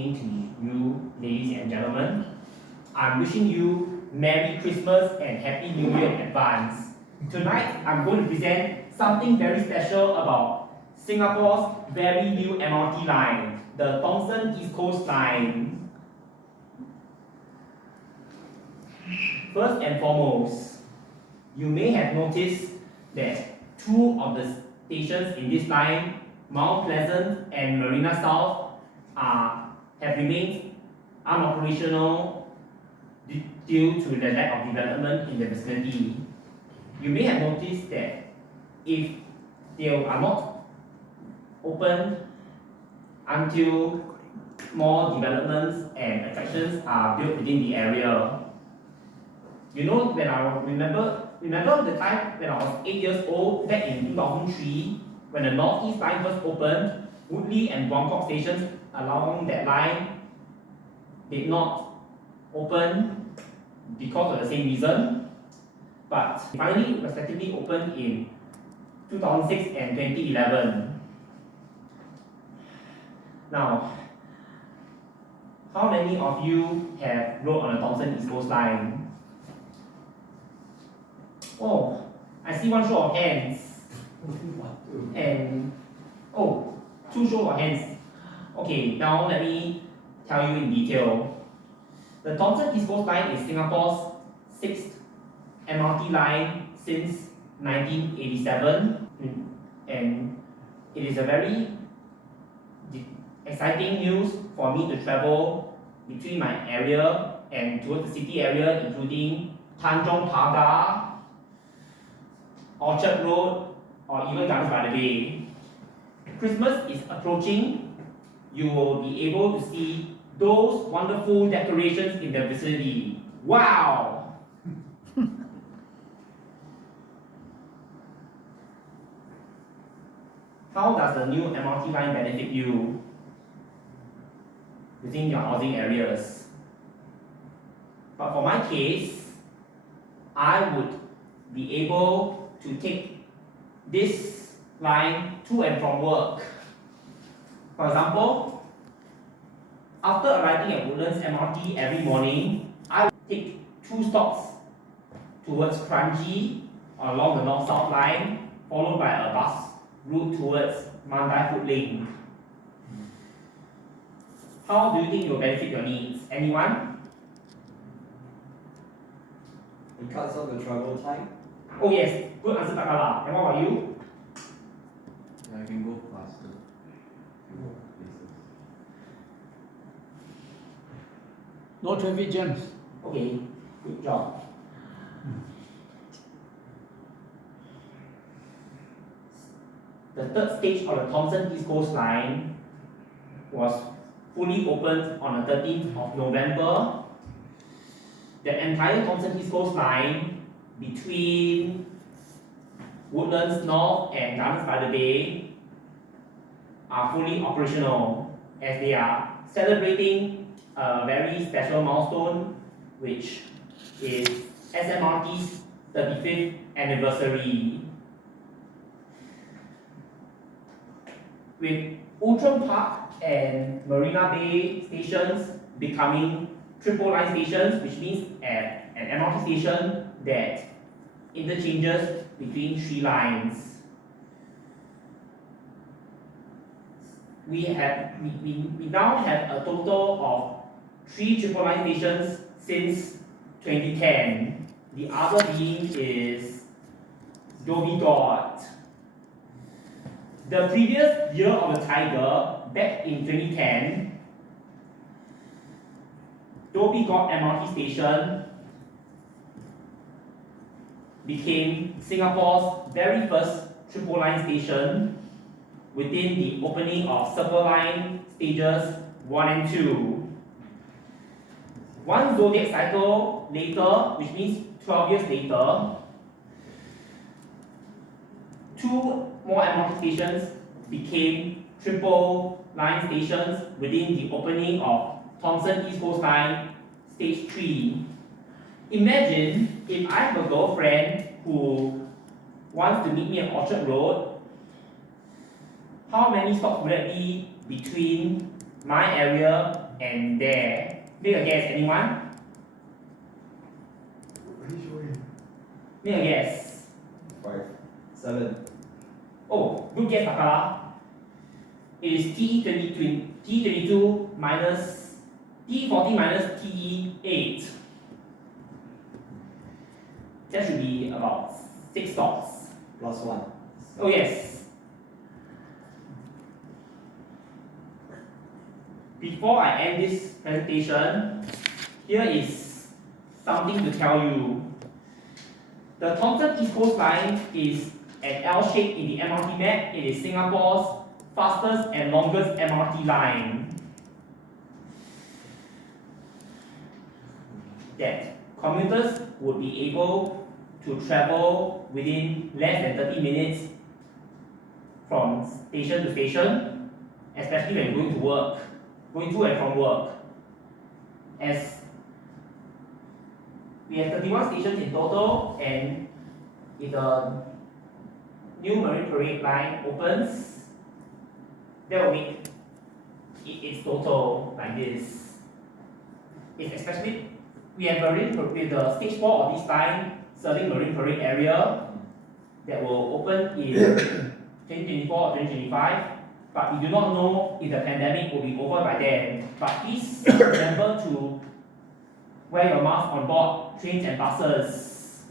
evening to you, ladies and gentlemen. I'm wishing you Merry Christmas and Happy New Year in advance. Tonight, I'm going to present something very special about Singapore's very new MRT line, the Thomson East Coast Line. First and foremost, you may have noticed that two of the stations in this line, Mount Pleasant and Marina South, have remained unoperational due to the lack of development in the vicinity. You may have noticed that if they are not open until more developments and attractions are built within the area. You know, when I remember the time when I was 8 years old, back in 2003, when the North East Line first opened, Woodley and Buangkok stations along that line did not open because of the same reason, but finally respectively opened in 2006 and 2011. Now, how many of you have rode on the Thomson East Coast Line? Oh, I see one show of hands. And two show of hands. Okay, now let me tell you in detail. The Thomson East Coast Line is Singapore's 6th MRT line since 1987, and it is a very exciting news for me to travel between my area and towards the city area, including Tanjong Pagar, Orchard Road, or even Gardens by the Bay. Christmas is approaching. You will be able to see those wonderful decorations in the vicinity. Wow! How does the new MRT line benefit you within your housing areas? But for my case, I would be able to take this line to and from work. For example, after arriving at Woodlands MRT every morning, I would take 2 stops towards Kranji along the North-South line, followed by a bus route towards Mandai Food Link. How do you think it will benefit your needs? Anyone? It cuts off the travel time. Oh yes, good answer, Takala. And what about you? I can go faster. No traffic jams. Okay, good job. The third stage of the Thomson East Coast Line was fully opened on the 13th of November. The entire Thomson East Coast Line between Woodlands North and Gardens by the Bay are fully operational, as they are celebrating a very special milestone, which is SMRT's 35th anniversary. With Outram Park and Marina Bay stations becoming triple line stations, which means at an MRT station that interchanges between 3 lines. We now have a total of 3 triple line stations since 2010. The other being is Dhoby Ghaut. The previous year of the tiger, back in 2010, Dhoby Ghaut MRT station became Singapore's very first triple line station within the opening of Circle Line stages 1 and 2. One zodiac cycle later, which means 12 years later, 2 more MRT stations became triple line stations within the opening of Thomson East Coast Line Stage 3. Imagine if I have a girlfriend who wants to meet me at Orchard Road, how many stops would that be between my area and there. Make a guess, anyone? Make a guess. 5, 7. Oh, good guess, Takala. It is T22 minus T40 minus T8. That should be about 6 stops. Plus 1. Oh yes. Before I end this presentation, here is something to tell you. The Thomson East Coast Line is an L shape in the MRT map. It is Singapore's fastest and longest MRT line. That commuters would be able to travel within less than 30 minutes from station to station, especially when going to work, going to and from work. As we have 31 stations in total, and if the new Marine Parade line opens, that will make its total like this. It's especially we have with the stage 4 of this line serving Marine Parade area that will open in 2024 or 2025, but we do not know if the pandemic will be over by then. But please remember to wear your mask on board trains and buses.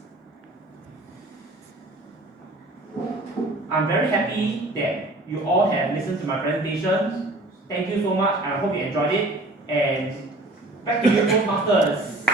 I'm very happy that you all have listened to my presentation. Thank you so much. I hope you enjoyed it. And back to you, Toastmasters.